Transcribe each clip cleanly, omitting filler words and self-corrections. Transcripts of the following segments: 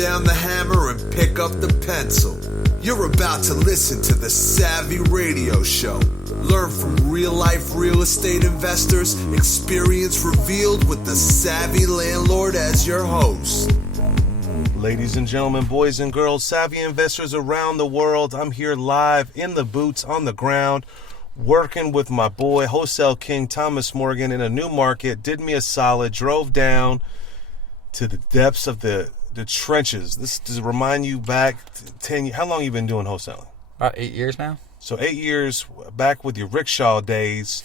down the hammer and pick up the pencil. You're about to listen to the Savvy Radio Show. Learn from real-life real estate investors, experience revealed with the Savvy Landlord as your host. Ladies and gentlemen, boys and girls, savvy investors around the world, I'm here live in the boots on the ground, working with my boy, Wholesale King Thomas Morgan in a new market. Did me a solid, drove down to the depths of the trenches. This does remind you back 10 years. How long you been doing wholesaling? About 8 years now. So 8 years back with your rickshaw days,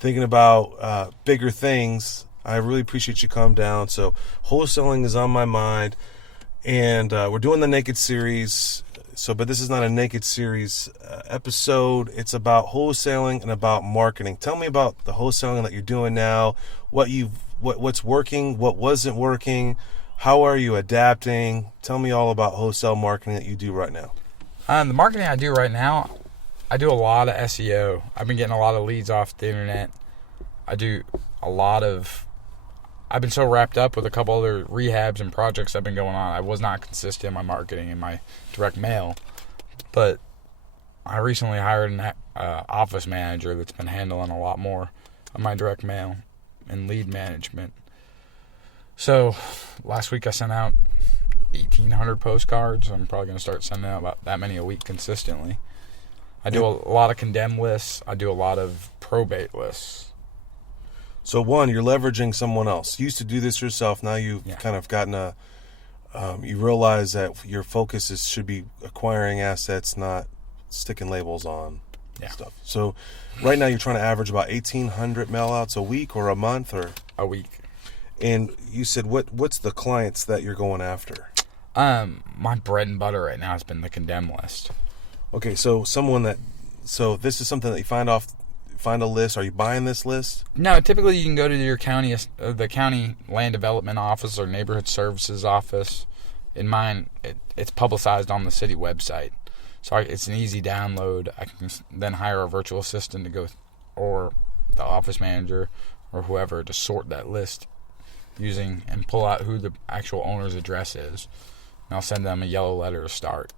thinking about bigger things. I really appreciate you calm down. So wholesaling is on my mind. And we're doing the Naked series. But this is not a Naked series episode. It's about wholesaling and about marketing. Tell me about the wholesaling that you're doing now. What's working? What wasn't working? How are you adapting? Tell me all about wholesale marketing that you do right now. The marketing I do right now, I do a lot of SEO. I've been getting a lot of leads off the internet. I've been so wrapped up with a couple other rehabs and projects that have been going on. I was not consistent in my marketing and my direct mail. But I recently hired an office manager that's been handling a lot more of my direct mail and lead management. So last week I sent out 1,800 postcards. I'm probably going to start sending out about that many a week consistently. I do a lot of condemned lists. I do a lot of probate lists. So one, you're leveraging someone else. You used to do this yourself. Now you've kind of gotten you realize that your focus should be acquiring assets, not sticking labels on stuff. So right now you're trying to average about 1,800 mail-outs a week or a month or? A week. And you said, what's the clients that you're going after? My bread and butter right now has been the condemned list. Okay, so this is something that you find a list. Are you buying this list? No, typically you can go to your county, the county land development office or neighborhood services office. In mine, it's publicized on the city website, so it's an easy download. I can then hire a virtual assistant to go, or the office manager or whoever, to sort that list using and pull out who the actual owner's address is, and I'll send them a yellow letter to start.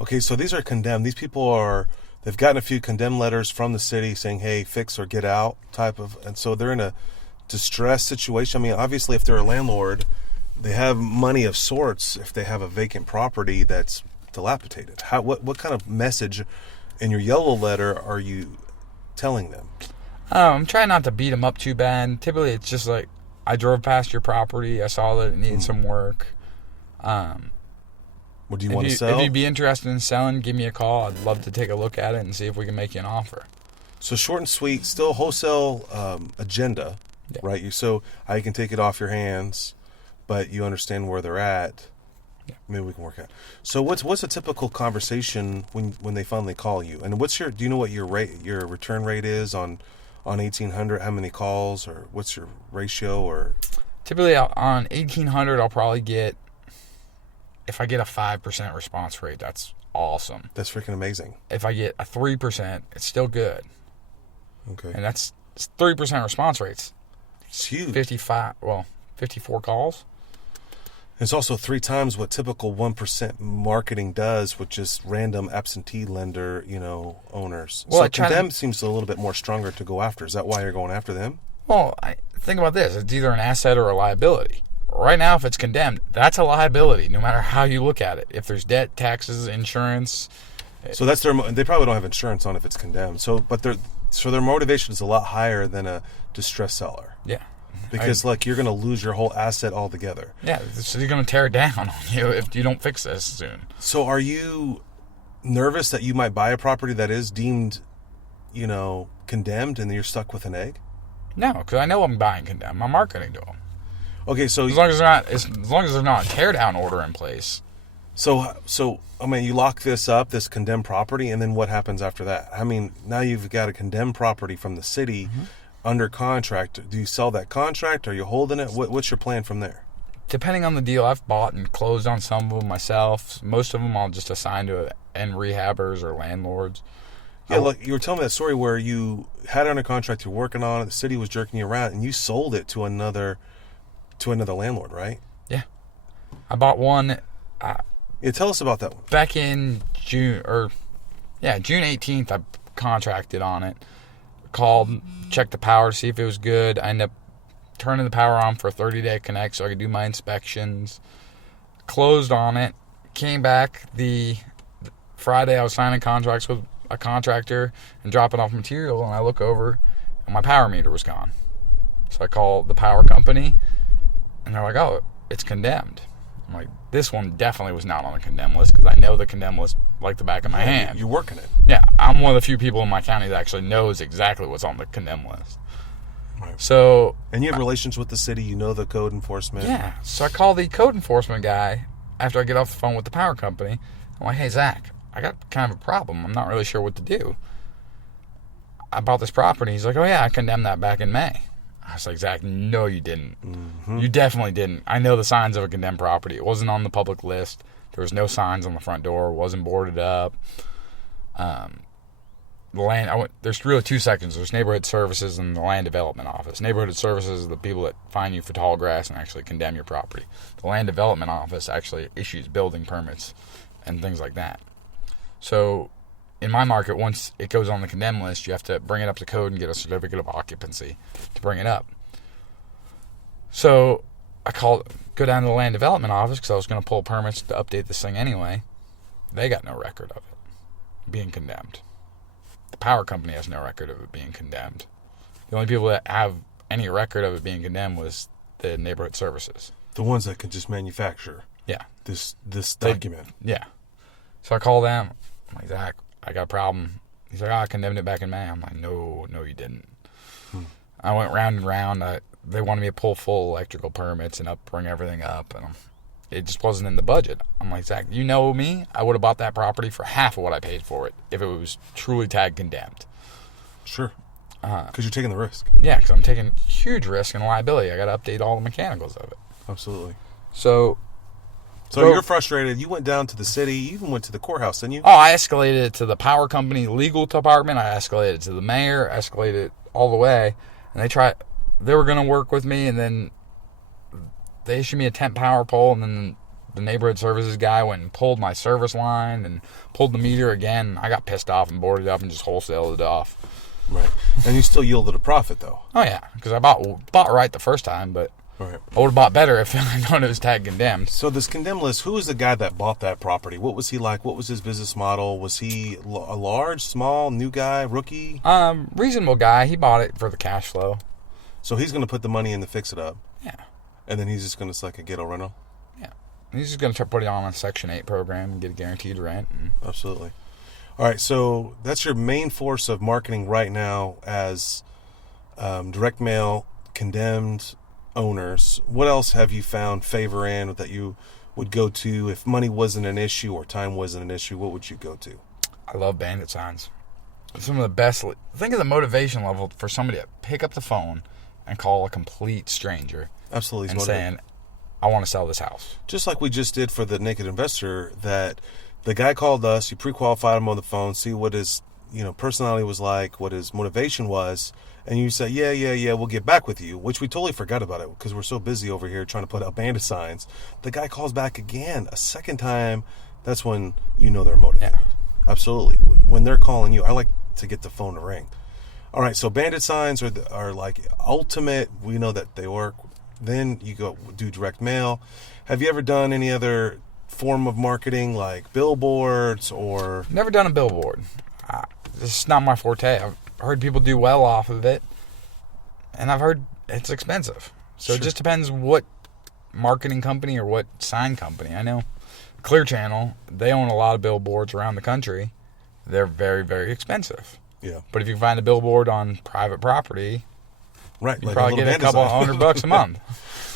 Okay, so these are condemned. These people they've gotten a few condemned letters from the city saying, hey, fix or get out and so they're in a distressed situation. I mean, obviously, if they're a landlord, they have money of sorts if they have a vacant property that's dilapidated. What kind of message in your yellow letter are you telling them? I'm trying not to beat them up too bad. Typically, it's just like, I drove past your property. I saw that it needed some work. What do you want to sell? If you'd be interested in selling, give me a call. I'd love to take a look at it and see if we can make you an offer. So short and sweet, still wholesale agenda, right? So I can take it off your hands, but you understand where they're at. Yeah. Maybe we can work out. So what's a typical conversation when they finally call you? And do you know what your return rate is on 1,800? How many calls, or what's your ratio? Or typically on 1,800, I'll probably get, if I get a 5% response rate, that's awesome. That's freaking amazing. If I get a 3%, it's still good. Okay. And that's 3% response rates. It's huge. 54 calls. It's also 3 times what typical 1% marketing does with just random absentee lender, owners. Well, so condemned seems a little bit more stronger to go after. Is that why you're going after them? Well, think about this. It's either an asset or a liability. Right now, if it's condemned, that's a liability, no matter how you look at it. If there's debt, taxes, insurance. So that's they probably don't have insurance on if it's condemned. So their motivation is a lot higher than a distressed seller. Yeah. Because you're going to lose your whole asset altogether. Yeah, so you're going to tear it down on you if you don't fix this soon. So are you nervous that you might buy a property that is deemed, condemned, and you're stuck with an egg? No, because I know I'm buying condemned. I'm marketing to them. Okay, so as long as there's not a tear down order in place. So I mean, you lock this condemned property, and then what happens after that? I mean, now you've got a condemned property from the city under contract. Do you sell that contract? Are you holding it? What's your plan from there? Depending on the deal, I've bought and closed on some of them myself. Most of them I'll just assign to end rehabbers or landlords. Yeah, like you were telling me that story where you had it under contract, you're working on it, the city was jerking you around, and you sold it to another landlord, right? Yeah. I bought one Yeah, tell us about that one. Back in June 18th, I contracted on it. Called, checked the power to see if it was good. I ended up turning the power on for a 30-day connect so I could do my inspections. Closed on it. Came back the Friday. I was signing contracts with a contractor and dropping off material, and I look over and my power meter was gone. So I called the power company, and they're like, "Oh, it's condemned." I'm like, "This one definitely was not on the condemned list because I know the condemned list like the back of my hand." You're working it. Yeah, I'm one of the few people in my county that actually knows exactly what's on the condemned list. Right. So, and you have relations with the city. You know the code enforcement. Yeah. So I call the code enforcement guy after I get off the phone with the power company. I'm like, "Hey, Zach, I got kind of a problem. I'm not really sure what to do. I bought this property." He's like, "Oh, yeah, I condemned that back in May." I was like, "Zach, no, you didn't. Mm-hmm. You definitely didn't. I know the signs of a condemned property. It wasn't on the public list. There was no signs on the front door. It wasn't boarded up. The land. There's really 2 sections. There's neighborhood services and the land development office. Neighborhood services is the people that fine you for tall grass and actually condemn your property. The land development office actually issues building permits and things like that. So, in my market, once it goes on the condemned list, you have to bring it up to code and get a certificate of occupancy to bring it up. So, go down to the land development office because I was going to pull permits to update this thing anyway. They got no record of it being condemned. The power company has no record of it being condemned. The only people that have any record of it being condemned was the neighborhood services. The ones that can just manufacture. Yeah. This document. Yeah. So I call them. I'm like, "Zach, I got a problem." He's like, "Oh, I condemned it back in May." I'm like, no, you didn't. I went round and round. They wanted me to pull full electrical permits and bring everything up, and it just wasn't in the budget. I'm like, "Zach, you know me. I would have bought that property for half of what I paid for it if it was truly tagged condemned." Sure. Because you're taking the risk. Yeah, because I'm taking huge risk and liability. I got to update all the mechanicals of it. Absolutely. So you're frustrated. You went down to the city. You even went to the courthouse, didn't you? Oh, I escalated it to the power company legal department. I escalated it to the mayor. Escalated it all the way. And they were going to work with me, and then they issued me a temp power pole, and then the neighborhood services guy went and pulled my service line and pulled the meter again. I got pissed off and boarded it up and just wholesaled it off. Right. And you still yielded a profit, though. Oh, yeah, because I bought right the first time, but right. I would have bought better if I known it was tagged condemned. So this condemned list, who was the guy that bought that property? What was he like? What was his business model? Was he a large, small, new guy, rookie? Reasonable guy. He bought it for the cash flow. So he's going to put the money in to fix it up? Yeah. And then he's just going to like a ghetto rental? Yeah. He's just going to try to put it on a Section 8 program and get a guaranteed rent. Absolutely. All right, so that's your main force of marketing right now as direct mail, condemned owners. What else have you found favor in that you would go to if money wasn't an issue or time wasn't an issue? What would you go to? I love bandit signs. Some of the best. Think of the motivation level for somebody to pick up the phone and call a complete stranger. Absolutely. And saying, "I want to sell this house." Just like we just did for the Naked Investor, that the guy called us, you pre-qualified him on the phone, see what his personality was like, what his motivation was, and you say, yeah, we'll get back with you, which we totally forgot about it because we're so busy over here trying to put up bandit signs. The guy calls back again, a second time, that's when you know they're motivated. Yeah. Absolutely. When they're calling you, I like to get the phone to ring. All right, so bandit signs are like ultimate. We know that they work. Then you go do direct mail. Have you ever done any other form of marketing like billboards or? Never done a billboard. This is not my forte. I've heard people do well off of it, and I've heard it's expensive. So It just depends what marketing company or what sign company. I know Clear Channel, they own a lot of billboards around the country. They're very, very expensive. Yeah. But if you can find a billboard on private property, right, you like probably get a couple $100 a month.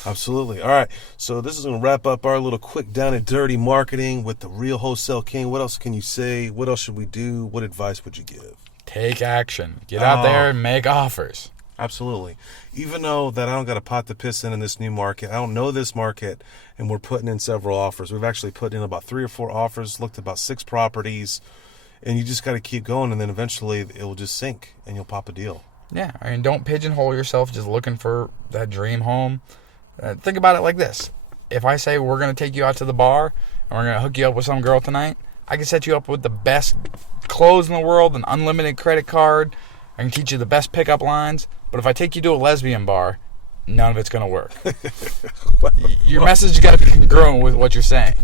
Absolutely. All right. So this is going to wrap up our little quick down and dirty marketing with the real wholesale king. What else can you say? What else should we do? What advice would you give? Take action. Get out there and make offers. Absolutely. Even though that I don't got a pot to piss in this new market, I don't know this market, and we're putting in several offers. We've actually put in about 3 or 4 offers, looked at about 6 properties, and you just got to keep going, and then eventually it will just sink, and you'll pop a deal. Yeah. I mean, don't pigeonhole yourself just looking for that dream home. Think about it like this. If I say we're going to take you out to the bar and we're going to hook you up with some girl tonight, I can set you up with the best clothes in the world, an unlimited credit card. I can teach you the best pickup lines. But if I take you to a lesbian bar, none of it's going to work. Your message has got to be congruent with what you're saying.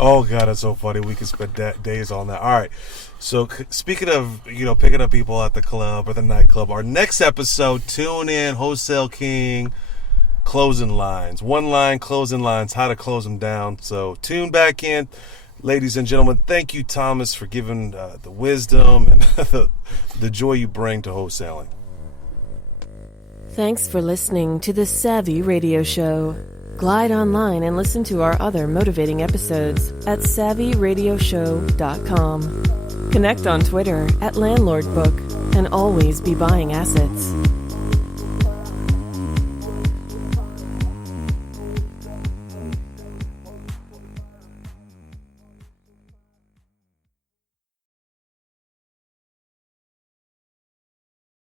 Oh, God, that's so funny. We could spend days on that. All right. So speaking of, picking up people at the club or the nightclub, our next episode, tune in, Wholesale King, closing lines. One line, closing lines, how to close them down. So tune back in. Ladies and gentlemen, thank you, Thomas, for giving the wisdom and the joy you bring to wholesaling. Thanks for listening to the Savvy Radio Show. Glide online and listen to our other motivating episodes at savvyradioshow.com. Connect on Twitter at LandlordBook and always be buying assets.